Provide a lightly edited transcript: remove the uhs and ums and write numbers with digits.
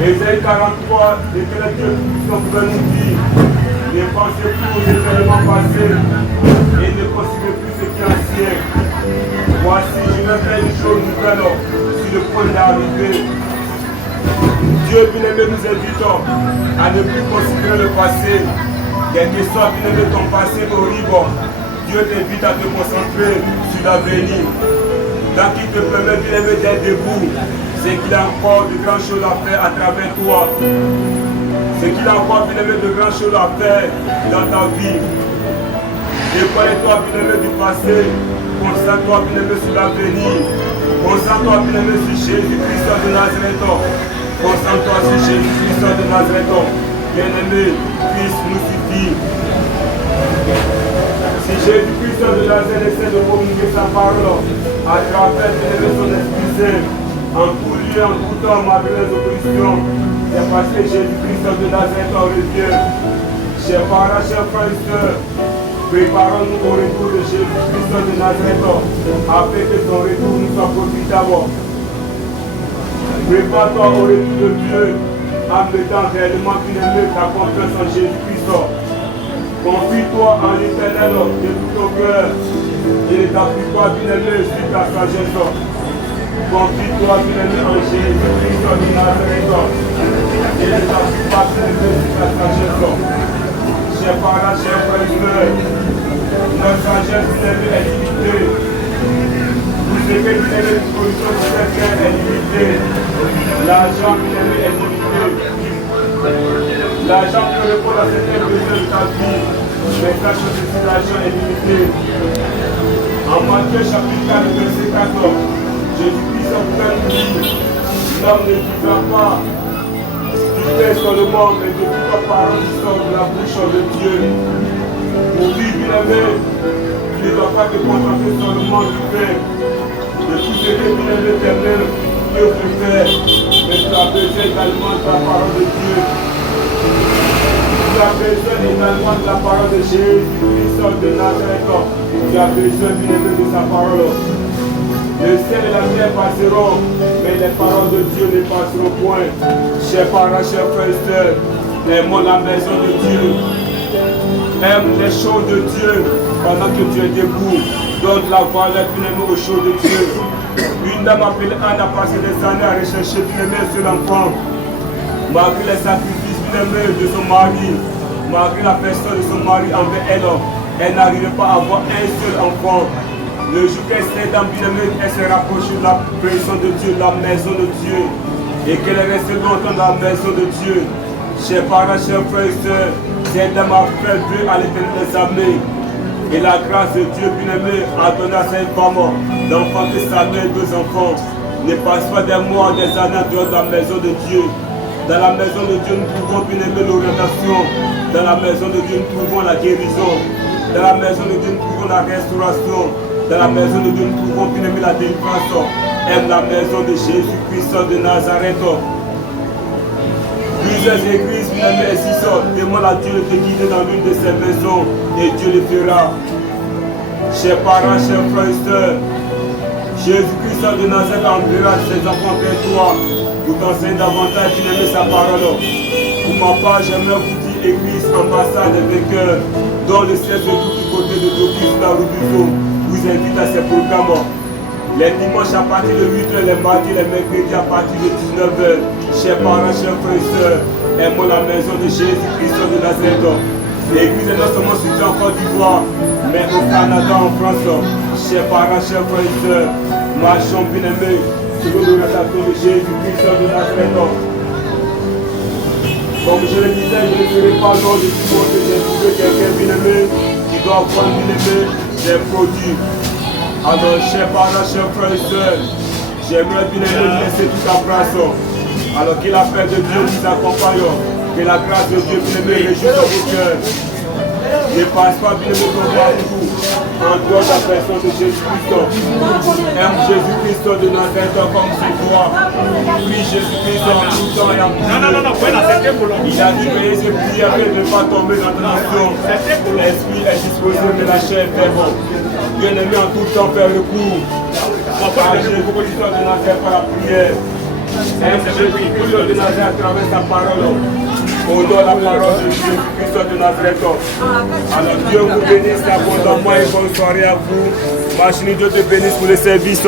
Ésaïe 43, l'Éternel Dieu Tout-Puissant pouvait nous dire, ne pensez plus aux événements passés et ne considérez plus ce qui est ancien. Voici, je vais faire une chose nouvelle sur le point d'arriver. Dieu bien-aimé nous invite à ne plus considérer le passé. Quelque soit bien-aimé ton passé horrible, Dieu t'invite à te concentrer sur l'avenir. Tant qu'il te permet bien-aimé d'être debout, c'est qu'il a encore de grandes choses à faire à travers toi. C'est qu'il a encore bien-aimé de grandes choses à faire dans ta vie. Décolle-toi bien-aimé du passé, concentre-toi bien-aimé sur l'avenir. Concentre-toi bien-aimé sur Jésus-Christ de Nazareth. Concentre-toi sur Jésus-Christ de Nazareth. Bien-aimé, Christ nous suffit. Si Jésus-Christ de Nazareth essaie de communiquer sa parole à travers son Esprit Saint, en tout lieu, en tout temps, malgré les oppositions, c'est parce que Jésus-Christ de Nazareth revient. Chers parents, chers frères et sœurs, préparons-nous au retour de Jésus-Christ de Nazareth, afin que son retour nous soit profitable. Prépare-toi au retour de Dieu, en mettant réellement bien-aimé ta confiance en Jésus-Christ. Confie-toi en l'Éternel de tout ton cœur et ne t'appuie pas bien-aimé sur ta sagesse. Confie-toi bien-aimé en Jésus-Christ de Nazareth et ne t'appuie pas bien-aimé sur ta sagesse. Chers parents, chers frères et sœurs, notre sagesse bien-aimé est limitée. Tout ce que bien-aimé nous connaissons sur cette terre est limité. L'argent bien-aimé est limité. L'argent peut répondre à certains besoins de ta vie, mais sache que cet argent est limité. En Matthieu chapitre 4, verset 14, Jésus-Christ a nous dit, l'homme ne vivra pas du pain seulement, mais de toute parole qui sort de la bouche de Dieu. Pour vivre bien-aimé, tu ne dois pas te contenter seulement du pain, de tout ce que bien-aimé l'éternel Dieu peut faire, mais tu as besoin également de la parole de Dieu. Tu as besoin également de la parole de Jésus-Christ de Nazareth. Tu as besoin bien-aimé de sa parole. Le ciel et la terre passeront, mais les paroles de Dieu ne passeront point. Chers parents, chers frères et sœurs, aimons la maison de Dieu. Aime les choses de Dieu pendant que tu es debout. Donne la valeur bien-aimé aux choses de Dieu. Une dame appelée Anne a passé des années à rechercher bien-aimé sur l'enfant. Malgré les sacrifices bien-aimés de son mari, malgré la personne de son mari envers elle, elle n'arrivait pas à avoir un seul enfant. Le jour qu'elle s'est dans bien-aimée, elle s'est rapprochée de la personne de Dieu, de la maison de Dieu, et qu'elle est restée longtemps dans la maison de Dieu. Chers parents, chers frères et sœurs, cette dame a fait vœu à l'Éternel des armées. Et la grâce de Dieu bien-aimé a donné à cette femme d'enfanter sa mère 2 enfants. Ne passe pas des mois, des années en dehors de la maison de Dieu. Dans la maison de Dieu, nous trouvons bien-aimé l'orientation. Dans la maison de Dieu, nous trouvons la guérison. Dans la maison de Dieu, nous trouvons la restauration. Dans la maison de Dieu, nous trouvons bien-aimé la délivrance. Aime la maison de Jésus-Christ de Nazareth. Plusieurs églises bien-aimées existent. Demande à Dieu de te guider dans l'une de ces maisons et Dieu le fera. Chers parents, chers frères et sœurs, Jésus-Christ de Nazareth enverra ses enfants vers toi pour t'enseigner davantage bien-aimé sa parole. Pour ma part, j'aimerais vous dire église, ambassade des vainqueurs, dont le siège de tous côtés de Toki sur la rue du Zoo vous invite à ces programmes. Les dimanches à partir de 8h, les mardis, les mercredis à partir de 19h. Chers parents, chers frères et sœurs, aimons la maison de Jésus-Christ de Nazareth. L'église est non seulement située en Côte d'Ivoire, mais au Canada, en France. Chers parents, chers frères et sœurs, marchons bien-aimés selon l'orientation de Jésus-Christ de Nazareth. Comme je le disais, je ne ferai pas long de tout le monde que j'ai trouvé quelqu'un bien-aimé qui doit prendre bien-aimé des produits. Alors, chers parents, chers frères et sœurs, j'aimerais bien laisser tout à grâce. Alors que la paix de Dieu nous accompagne, que la grâce de Dieu bien-aimé réjouisse dans vos cœurs. Ne passe pas bien-aimé ton partout, en dehors de la personne de Jésus-Christ. Aime Jésus-Christ de Nazareth comme c'est toi. Prie Jésus-Christ en tout temps et en tout temps. Il a dit que les prières de ne pas tomber dans la tentation. L'esprit est disposé, mais la chair est faible. Bien-aimé en tout temps faire recours à Jésus-Christ de Nazareth par la prière. Jésus-Christ de Nazareth à travers sa parole. Au nom de la parole de Jésus-Christ de Nazareth. Alors Dieu vous bénisse abondamment et bonne soirée à vous. Machine, Dieu te bénisse pour le service.